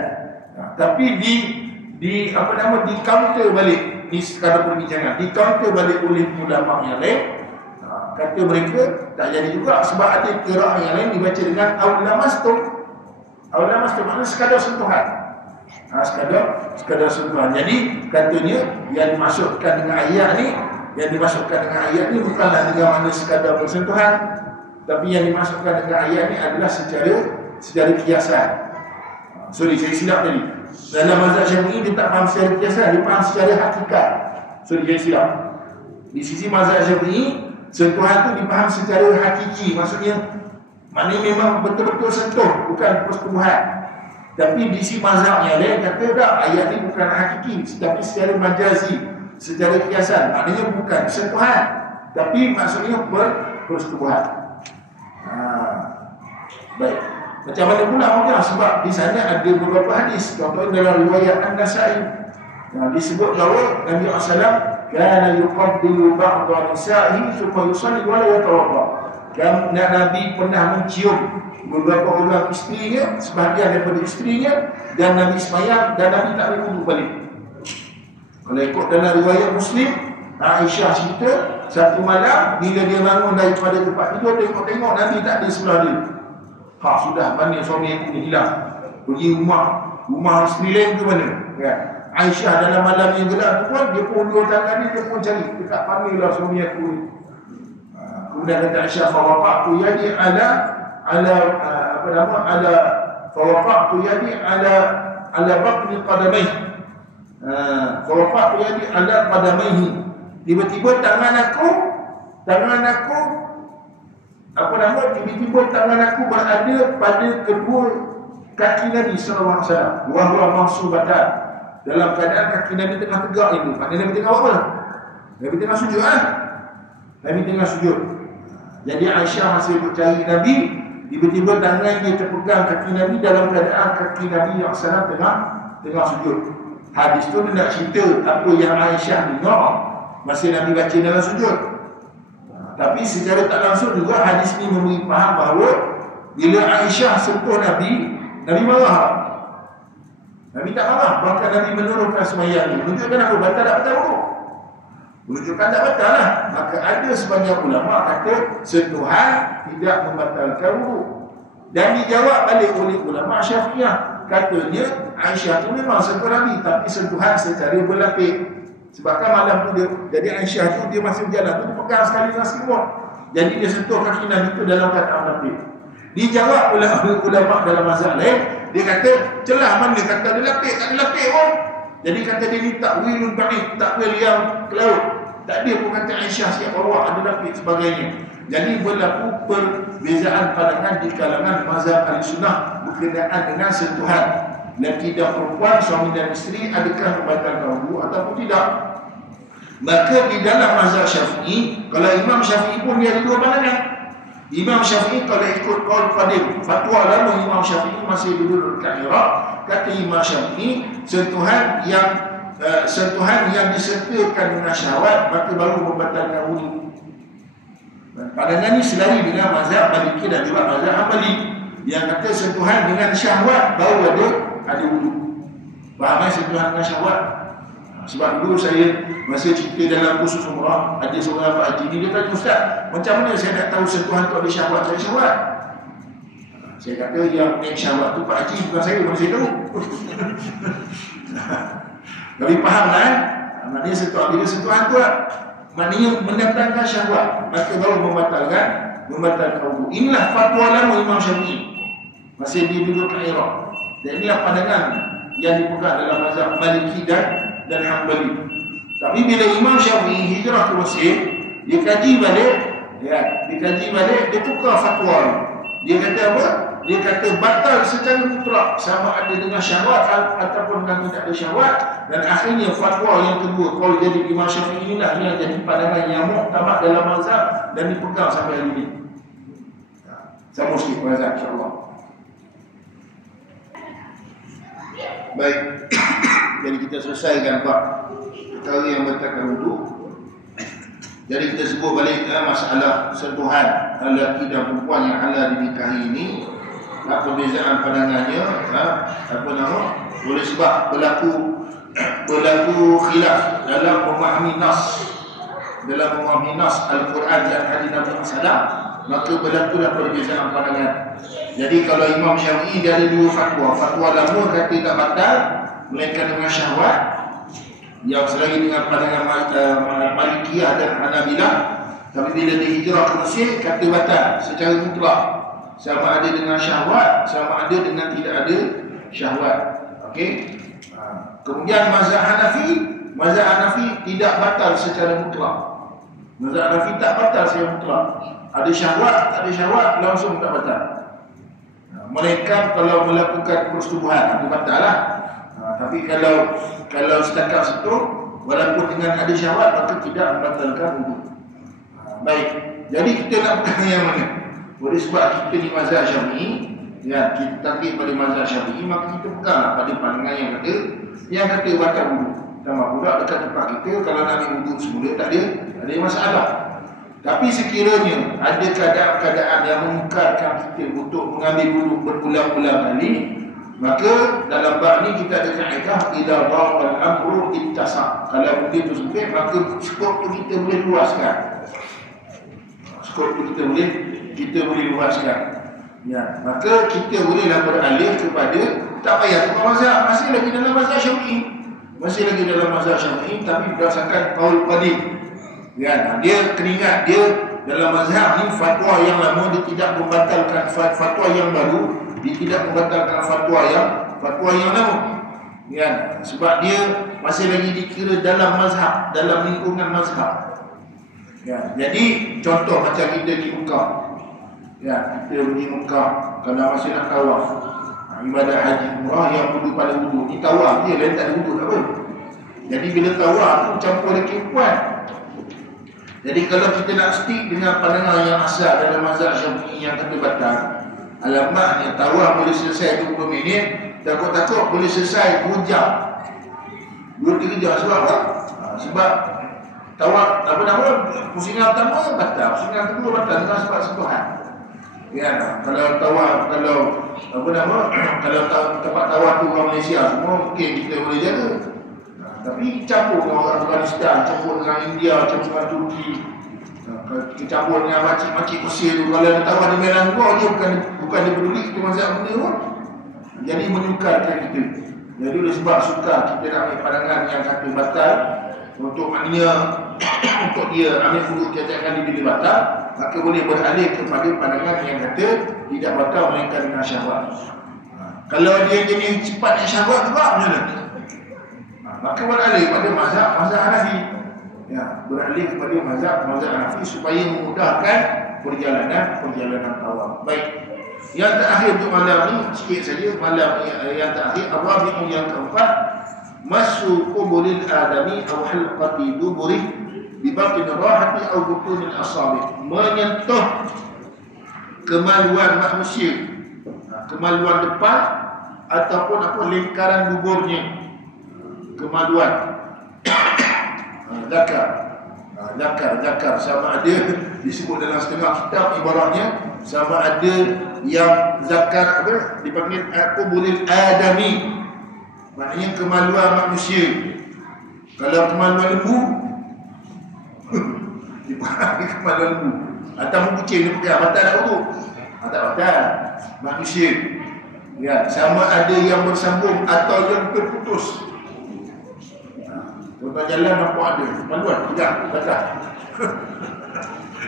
Tapi di counter balik, ni sekadar perbincangan, di counter balik oleh ulama yang lain. Kata mereka tak jadi juga sebab ada qiraah yang lain dibaca dengan aulamastum. Aulamastum maknanya sekadar sentuhan. Sekadar sentuhan. Jadi katanya yang dimasukkan dengan ayat ni, bukanlah dengan makna sekadar bersentuhan, tapi yang dimasukkan dengan ayat ni adalah secara kiasan. Sorry, saya silap tadi. Dalam mazhab Syafi'i dia tak faham secara kiasan, dia faham secara hakikat. Sorry, saya silap. Di sisi mazhab Syafi'i, sentuhan tu dipaham secara hakiki. Maksudnya memang betul-betul sentuh, bukan persetubuhan. Tapi di sisi mazhab yang lain kata tak, ayat ni bukan hakiki, tapi secara majazi, secara kiasan. Maknanya bukan sentuhan, tapi maksudnya persetubuhan. Baik. Macam mana pula orang? Sebab di sana ada beberapa hadis. Contohnya dalam riwayat An-Nasa'i disebut bahawa Nabi SAW kana yuqabbilu ba'da nisa'ihi thumma yusalli wa la yatawadda. Nabi pernah mencium beberapa orang isterinya, sebahagian daripada isterinya, dan Nabi sembahyang dan Nabi tak berwudu balik. Kalau ikut dalam riwayat Muslim, Aisyah cerita satu malam bila dia bangun daripada tempat tidur, tengok-tengok Nabi tak ada sebelah dia. Sudah, mana suami aku ni hilang? Pergi rumah isteri lain ke mana? Kan? Aisyah dalam malam yang gelap tu pun, dia pun dua tangan dia pun cari dekat mana suami aku ni. Kemudian kata Aisyah, fawaqa'tu yadi ala fawaqa'tu yadi ala batni qadamaihi. Fawaqa'tu yadi ala qadamaihi. Tiba-tiba tangan aku tiba-tiba tangan aku berada pada kedua kaki Nabi sallallahu alaihi wasallam. Wa huwa mansubatan. Dalam keadaan kaki Nabi tengah tegak itu. Maknanya Nabi tengah apa? Nabi tengah sujud Nabi tengah sujud. Jadi Aisyah masih percaya Nabi, tiba-tiba tangan dia terpegang kaki Nabi dalam keadaan kaki Nabi yang salam tengah sujud. Hadis tu dia nak cerita apa yang Aisyah dengar masa Nabi baca dalam sujud. Tapi secara tak langsung juga hadis ni memberi faham bahawa bila Aisyah sentuh Nabi, Nabi marah. Nabi tak marah, bahkan Nabi menurunkan sembahyang ni. Menunjukkan apa? Batal tak batal wudu? Menunjukkan tak batal lah. Maka ada sebagian ulama kata sentuhan tidak membatalkan wudu. Dan dijawab balik oleh ulama Syafi'iyah. Katanya Aisyah tu memang sentuh Nabi, tapi sentuhan secara berlapis. Sebabkan malam tu jadi Aisyah tu dia masih berjalan tu, dia pegang sekali dengan selimut. Jadi dia sentuh kaki Nabi tu dalam keadaan berlapis. Dijawab oleh ulama dalam mazhab lain, dia kata celah mana kata ada lapis, tak ada lapis pun. Jadi kata dia ni takwilun ba'id, takwil yang ke laut. Tak dia pun kata Aisyah siap bawa ada lapis sebagainya. Jadi berlaku perbezaan pandangan di kalangan mazhab Ahlussunnah berkenaan dengan sentuhan lelaki dan perempuan, suami dan isteri, adakah membatalkan wudu ataupun tidak. Maka di dalam mazhab Syafi'i, kalau Imam Syafi'i pun dia ada dua pandangan. Imam Syafi'i kalau ikut qaul qadim, fatwa lama Imam Syafi'i masih duduk dekat Iraq, kata Imam Syafi'i sentuhan yang disertakan dengan syahwat maka baru membatalkan wudu. Pandangan ni selari dengan mazhab Maliki dan juga mazhab Hanbali yang kata sentuhan dengan syahwat baru ada wudu. Faham sentuhan dengan syahwat? Sebab dulu saya masa cerita dalam kursus umrah, ada seorang Pak Haji ni, dia tanya, Ustaz, macam mana saya nak tahu sentuhan tu ada syahwat? Saya kata yang naik syahwat tu Pak Haji, bukan saya, mana saya tahu. Tapi faham lah maknanya sentuhan tu lah, maknanya mendatangkan syahwat, maka baru membatalkan wudu. Inilah fatwa lama Imam Syafi'i masih di duduk kat Iraq. Dan inilah pandangan yang dipegang dalam mazhab Maliki dan Hanbali. Tapi bila Imam Syafi'i hijrah ke Mesir, dia kaji balik, dia tukar fatwa. Dia kata apa? Dia kata batal secara mutlak, sama ada dengan syahwat ataupun dengan tidak ada syahwat. Dan akhirnya fatwa yang kedua, kalau jadi Imam Syafi'i inilah yang jadi pandangan yang muktamad dalam mazhab dan dipegang sampai hari ini. Sama sikit mazhab, insya-Allah. Baik. Jadi kita selesaikan bab perkara yang membatalkan wudu. Jadi kita sebut balik masalah sentuhan lelaki dan perempuan yang halal dinikahi ini. Perbezaan pandangannya, boleh sebab berlaku khilaf dalam memahami nas Al-Quran dan hadis Nabi SAW, maka berlakulah perbezaan pandangan. Jadi kalau Imam Syafi'i dia ada dua fatwa lama kata tak batal melainkan dengan syahwat, yang selagi dengan pandangan Malikiyah dan Hanabilah. Tapi bila dihijrah ke Mesir kata batal secara mutlak, sama ada dengan syahwat, sama ada dengan tidak ada syahwat. Okey. Kemudian mazhab Hanafi tidak batal secara mutlak. Mazhab Hanafi tak batal secara mutlak. Ada syahwat, tak ada syahwat langsung tak batal. Mereka kalau melakukan persetubuhan itu batal lah. Tapi kalau setakat situ walaupun dengan ada syahwat maka tidak membatalkan wudu. Baik. Jadi kita nak pegang yang mana? Oleh sebab kita di mazhab Syafi'i, ya, kita taklid pada mazhab Syafi'i, maka kita peganglah pada pandangan yang kata batal wudu. Tambah pula dekat tempat kita kalau nak ambil wudu semula tak ada masalah. Tapi sekiranya ada keadaan-keadaan yang memukarkan kita untuk mengambil wudu berulang-ulang kali, maka dalam bab ni kita ada kaedah idza dhaqal amru ittasa. Kalau benda tu sempit maka skop tu kita boleh luaskan. Kita boleh luaskan. Ya, maka kita bolehlah beralih kepada tak payah tukar mazhab, masih lagi dalam mazhab Syafi'i, tapi berdasarkan qaul qadim. Ya, dia keringat dia dalam mazhab ni fatwa yang lama dia tidak membatalkan fatwa yang baru, dia tidak membatalkan fatwa yang lama. Ya, sebab dia masih lagi dikira dalam mazhab, dalam lingkungan mazhab. Ya, jadi contoh macam kita di Mekah. Ya, kita pergi Mekah kalau masih nak tawaf. Ibadah haji umrah yang wudu pada wudu. Ni tawaf dia lain tak ada wudu tak apa. Jadi bila tawaf tu campur dengan kehidupan. Jadi kalau kita nak stick dengan pandangan yang asal dalam mazhab Syafi'i yang kata batal, alamatnya tawaf boleh selesai 20 minit, takut-takut boleh selesai 2 jam. 2-3 jam sebab apa? Sebab tawaf pusingan pertama batal, pusingan kedua batal dengan sebab sentuhan. Ya, kalau tawaf kalau tempat tawaf tu orang Malaysia semua mungkin kita boleh jaga. Tapi campur dengan orang Afghanistan, campur dengan India, campur dengan Turki, campur dengan makcik-makcik Mesir tu, kalau ada tawaf di Melang gua dia bukan dia peduli kita mazhab benda pun. Jadi menyukarkan kita. Jadi oleh sebab sukar kita nak ambil pandangan yang kata batal, untuk maknanya untuk dia ambil wudu tiap-tiap kali bila batal, maka boleh beralih kepada pandangan yang kata tidak batal melainkan dengan syahwat. Kalau dia jenis cepat dengan syahwat juga macam mana? Maka beralih pada mazhab Hanafi. Ya, beralih kepada mazhab Hanafi supaya memudahkan perjalanan tawaf. Baik. Yang terakhir untuk malam ni sikit saja, malam yang terakhir Ar-Rabi'u yang keempat, masu qubulil adami aw halqati duburi bi batin rahati aw butunil asabi, menyentuh kemaluan manusia, kemaluan depan ataupun lingkaran duburnya, kemaluan zakar sama ada disebut dalam setengah kitab ibaratnya, sama ada yang zakar dipanggil qubulil adami, maknanya kemaluan manusia. Kalau kemaluan lembu dipanggil kemaluan lembu, atau kucing dia pegang batal tak wudu? Tak batal. Manusia, ya, sama ada yang bersambung atau yang terputus. Contoh jalan nampak ada kemaluan, tidak batal.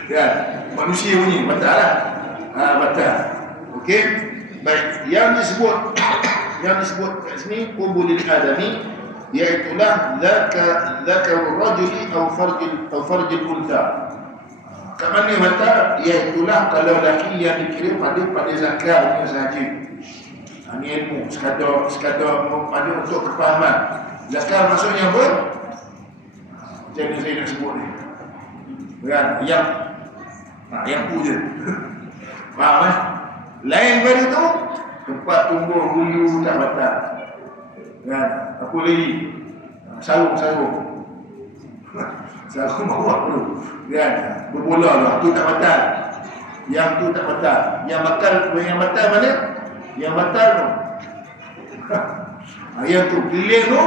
Ya, manusia punya batal lah. Batal. Okey. Baik, yang disebut kat sini qubulil adami, iaitulah zakarul rajuli atau farjul untha. Kat mana batal? Iaitulah kalau lelaki yang dikira pada zakarnya sahaja. Ini ilmu sekadar pada untuk kefahaman. Zakar maksudnya apa? Macam ni saya nak sebut ni. Kan? Yang tu je. Faham kan? Lain pada tu, tempat tumbuh bulu tak batal. Kan? Apa lagi? Sarung. Sarung bawah tu. Kan? Berbola lah. Tu tak batal. Yang tu tak batal. Yang batal mana? Yang batal tu. Yang tu keliling tu,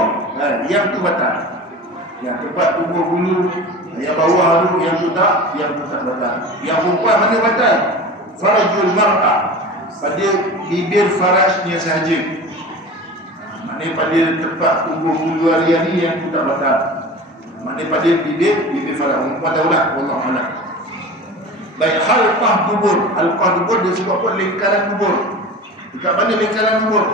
yang tu batal. Yang tempat tumbuh bulu, yang bawah tu, yang tu tak batal. Yang perempuan mana batal? Farajul mar'ah, pada bibir farajnya sahaja. Maknanya pada tempat tumbuh bulu hari-hari yang tu tak batal. Maknanya pada bibir faraj. Perempuan tahulah, wallahu a'lam. Baik, halqah dubur. Halqah dubur dia sebut apa? Lingkaran dubur. Dekat mana lingkaran dubur?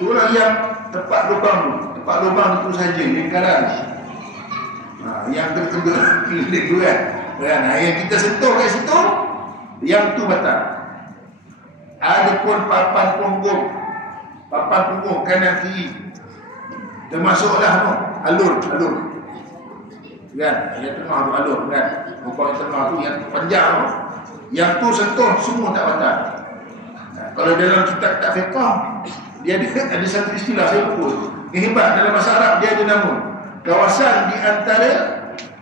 Itulah yang tempat lubang tu. Tempat lubang itu saja, lingkaran. Yang kena keliling tu kan. Yang kita sentuh kat situ, yang tu batal. Adapun papan punggung kanan kiri, termasuklah tu alur. Kan? Yang tengah tu alur kan. Rupanya tengah tu yang panjang tu. Yang tu sentuh semua tak batal. Kalau dalam kitab fiqh, dia ada satu istilah saya lupa. Yang hebat dalam bahasa Arab, dia ada nama kawasan di antara,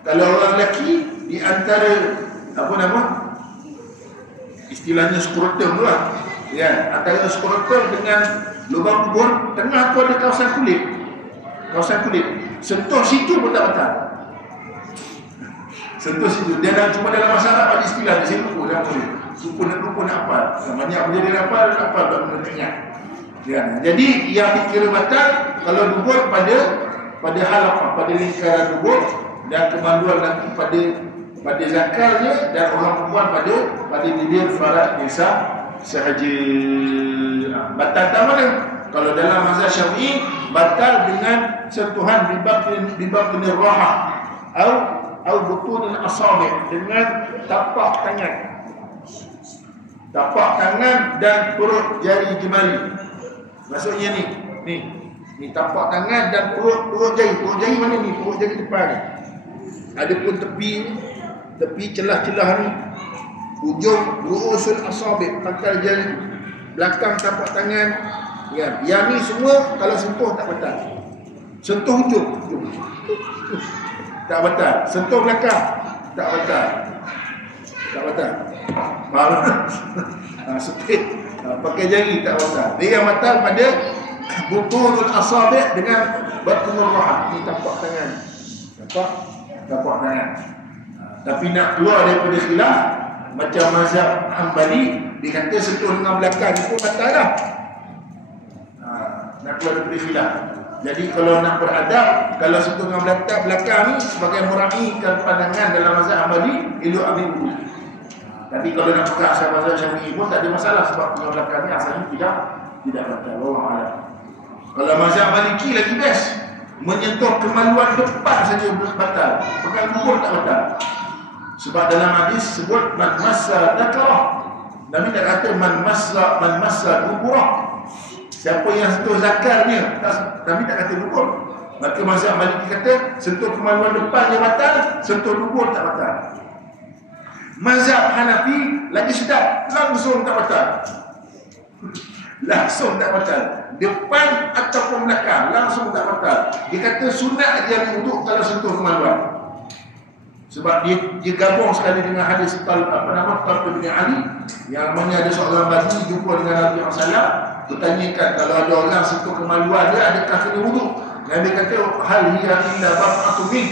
kalau orang lelaki, di antara apa nama? Istilahnya skrotum tu lah. Ya, antara skrotum dengan lubang kubur, tengah tu ada kawasan kulit. Sentuh situ pun tak batal. Sentuh situ. Dia cuma dalam bahasa Arab ada istilah, saya lupa nama dia. Lupa nak hafal. Banyak benda dia hafal tak benda ingat. Ya, jadi yang dikira batal kalau dubur pada hal apa? Pada lingkaran dubur, dan kemaluan nanti pada zakarnya, dan orang perempuan pada bibir faraj nisa sahaja. Batal tak mana? Kalau dalam mazhab Syafi'i, batal dengan sentuhan bibab penirahah atau butunul asabi', dengan tapak tangan dan perut jari jemari. Maksudnya ni tapak tangan dan perut jari mana ni? Perut jari depan ni. Adapun tepi celah-celah ni, ujung ru'usul asabi', pangkal jari, belakang tapak tangan, ya. Yang ni semua kalau sentuh tak batal. Sentuh ujung tak batal. Sentuh belakang tak batal. Sepit pakai jari tak batal. Dia yang batal pada butunul asabi' dengan batnul rahah. Ni tapak tangan. Tapak tangan. Tapi nak keluar daripada khilaf, macam mazhab Hanbali, dia kata sentuh dengan belakang itu batal dah. Nak keluar daripada khilaf. Jadi kalau nak beradab, kalau sentuh dengan belakang ni sebagai meraihkan pandangan dalam mazhab Hanbali, elok ambil wudu. Tapi kalau nak pakai asal mazhab Syafi'i pun tak ada masalah, sebab yang belakang ni asalnya tidak batal. Wallahu a'lam. Kalau mazhab Maliki lagi best, menyentuh kemaluan depan saja batal. Pegang dubur tak batal. Sebab dalam hadis sebut man massa dhakarah. Nabi tak kata man massa duburah. Siapa yang sentuh zakarnya, Nabi tak kata dubur. Maka mazhab Maliki kata sentuh kemaluan depan je batal, sentuh dubur tak batal. Mazhab Hanafi lagi sedap, langsung tak batal. Depan ataupun belakang langsung tak batal. Dia kata sunat dia untuk kalau sentuh kemaluan. Sebab dia gabung sekali dengan hadis Talq bin Ali, yang mana ada seorang badui jumpa dengan Nabi SAW, bertanyakan kalau ada orang sentuh kemaluan dia, adakah kena wudu? Nabi kata hal hiya illa ba'atu min.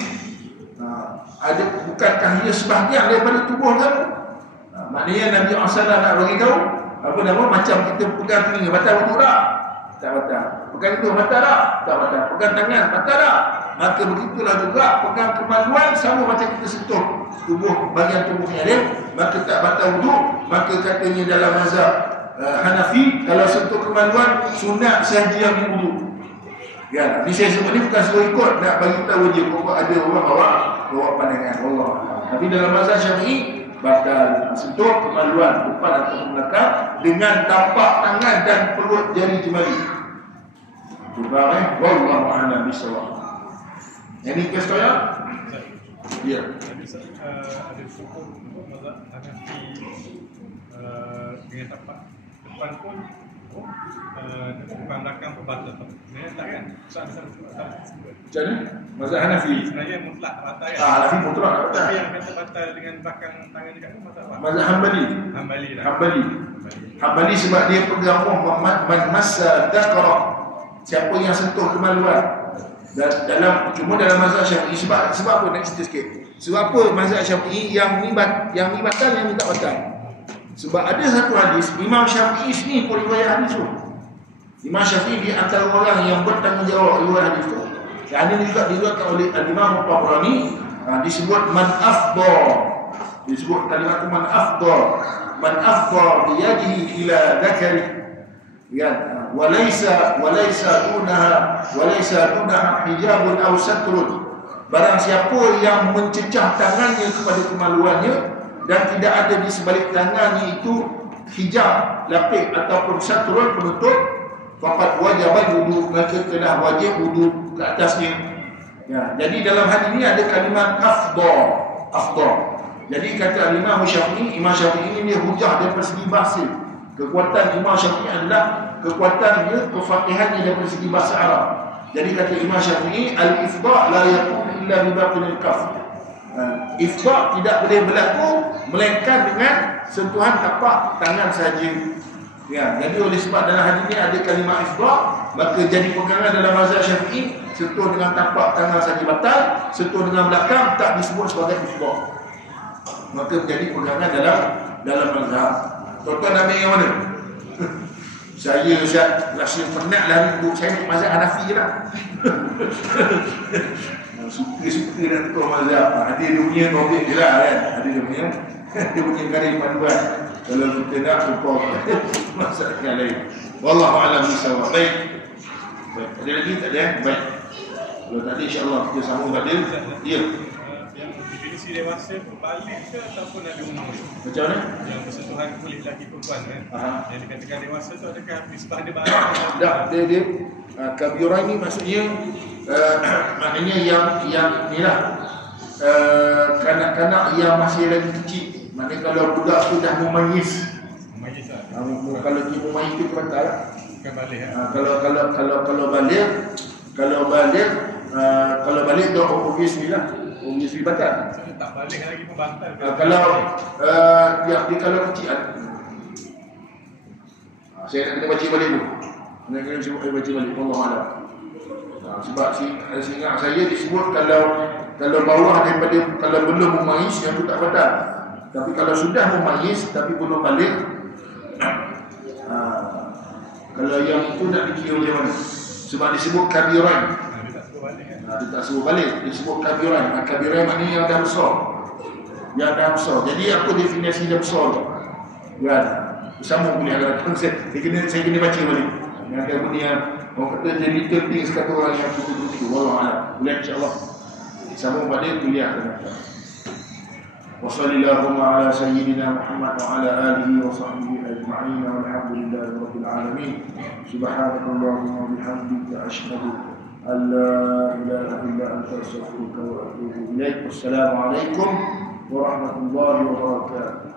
Ada bukankah ia sebahagian daripada tubuh kamu? Maknanya Nabi SAW nak bagi tahu macam kita pegang telinga, batal wudu tak? Tak batal. Pegang itu batal tak? Tak batal. Pegang tangan batal tak? Maka begitulah juga pegang kemaluan, sama macam kita sentuh bagian tubuh yang lain, maka tak batal wudu. Maka katanya dalam mazhab Hanafi, kalau sentuh kemaluan sunat sahaja yang wudu. Ya, ni saya sebut ni bukan suruh ikut, nak bagi tahu je pokok ada orang bawa pandangan Allah. Tapi dalam mazhab Syafi'i batal sentuh kemaluan depan atau belakang dengan tapak tangan dan perut jari jemari. Wallahu a'lam bishawab. Any question? Ya. Ada hukum mazhab Hanafi dengan tapak depan pun depan belakang berbatal. Sebenarnya tak kan? Macam mana? Mazhab Hanafi. Sebenarnya mutlak batal kan? Hanafi mutlak tak batal. Tapi yang kata batal dengan belakang tangan dekat tu mazhab apa? Mazhab Hanbali. Hanbali dah. Hanbali sebab dia pegang man massa dhakara, siapa yang sentuh kemaluan. Cuma dalam mazhab Syafi'i sebab apa nak cerita sikit. Sebab apa mazhab Syafi'i yang ni batal, yang ni tak batal. Sebab ada satu hadis Imam Syafi'i sini pun riwayat hadis tu. Imam Syafi'i di antara orang yang bertanggungjawab riwayat hadis tu. Yang ini juga diriwayatkan oleh Imam Tabrani, disebut man afdha. Disebut kalimat man afdha bi yadihi ila dhakari. Ya, walaysa dunaha hijabun aw satrun. Barang siapa yang mencecah tangannya kepada kemaluannya dan tidak ada di sebalik tangannya itu hijab, lapik ataupun satrun penutup, faqad wajaba wudu, maka telah wajib wudu ke atasnya. Ya, jadi dalam hadis ini ada kalimat afdha. Jadi kata Imam Syafi'i ini dia hujah daripada segi bahasa. Kekuatan Imam Syafi'i adalah kekuatan dia, kefaqihannya daripada segi bahasa Arab. Jadi kata Imam Syafi'i, al-ifdha la yakun illa bi batinil kaf. Ifdha tidak boleh berlaku melainkan dengan sentuhan tapak tangan saja. Ya, jadi oleh sebab dalam hadis ini ada kalimat ifdha, maka jadi pegangan dalam mazhab Syafi'i, sentuh dengan tapak tangan saja batal, sentuh dengan belakang tak disebut sebagai ifdha. Maka menjadi pegangan dalam mazhab. Tuan-tuan ambil yang mana? Saya Ustaz rasa penatlah duduk saya nak mazhab Hanafi je lah. Suka-suka nak tukar mazhab. Ada dia punya topik je lah kan. Ada dia punya garis panduan. Kalau kita nak tukar mazhab yang lain. Wallahu a'lam bishawab. Baik. Ada lagi tak ada? Baik. Kalau tak ada insya-Allah kita sambung pada dia. Yang definisi dewasa berbalik ke ataupun ada umur? Macam mana? Yang bersentuhan kulit lelaki perempuan kan? Yang dikatakan dewasa tu adakah nisbah dia balik? Tak, dia kabira ni maksudnya maknanya yang ni lah, kanak-kanak yang masih lagi kecil. Maknanya kalau budak tu dah memayis lah. Kalau dia memayis tu batal lah. Bukan balik kalau balik dah obviously lah. Obviously batal. Tak balik lagi pun batal. Kalau dia kalau kecil saya nak kena baca balik tu. Nak kena baca balik. Allah Alam. Sebab ingat saya disebut kalau bawah daripada, kalau belum memayis yang tu tak batal. Tapi kalau sudah memayis tapi belum balik, kalau yang itu nak dikira macam mana? Sebab disebut kabiran. Dia tak sebut balik. Disebut kabiran. Kabiran maknanya yang dah besar. Yang dah besar. Jadi apa definisi dah besar tu? Ya, bersama boleh agak saya kena baca balik. Yang ada bunyi yang orang kata jadi little things kata orang yang betul-betul. Wallahualam. Boleh insya-Allah. Sambung pada kuliah kita. Wassallallahu ala sayyidina Muhammad wa ala alihi wa sahbihi ajma'in walhamdulillahi rabbil alamin. Subhanakallahumma wa bihamdika asyhadu an la ilaha illa anta astaghfiruka wa atubu ilaik. Wassalamu alaikum warahmatullahi wabarakatuh.